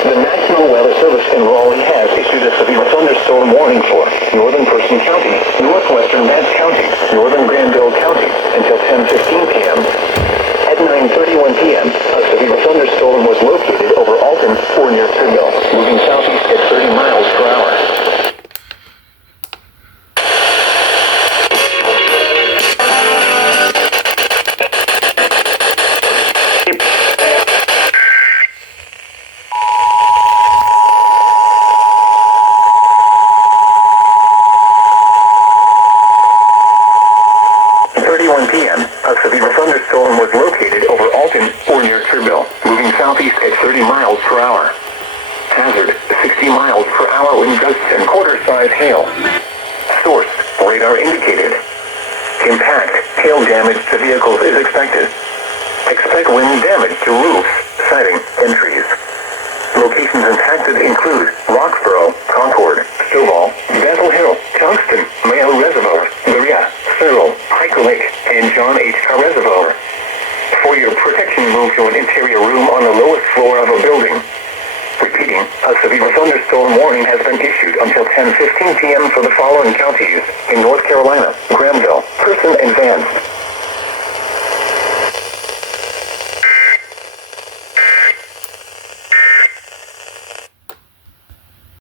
The National Weather Service in Raleigh has issued a severe thunderstorm warning for northern Person County, northwestern Vance County, northern Granville County until 10:15 p.m. At 9:31 p.m., a severe thunderstorm was located over Alton or near Trivial, moving southeast at 30 miles per hour. A severe thunderstorm was located over Alton or near Trivial, moving southeast at 30 miles per hour. Hazard, 60 miles per hour wind gusts and quarter-size hail. Source, radar indicated. Impact, hail damage to vehicles is expected. Expect wind damage to roofs, siding, and trees. Locations impacted include Roxborough, Concord, Stovall, Bethel Hill, Tungsten, Mayo Reservoir, Berea, Searle, Hiker Lake, and John H. Carr Reservoir. For your protection, move to an interior room on the lowest floor of a building. Repeating, a severe thunderstorm warning has been issued until 10:15 p.m. for the following counties in North Carolina: Granville, Person, and Vance.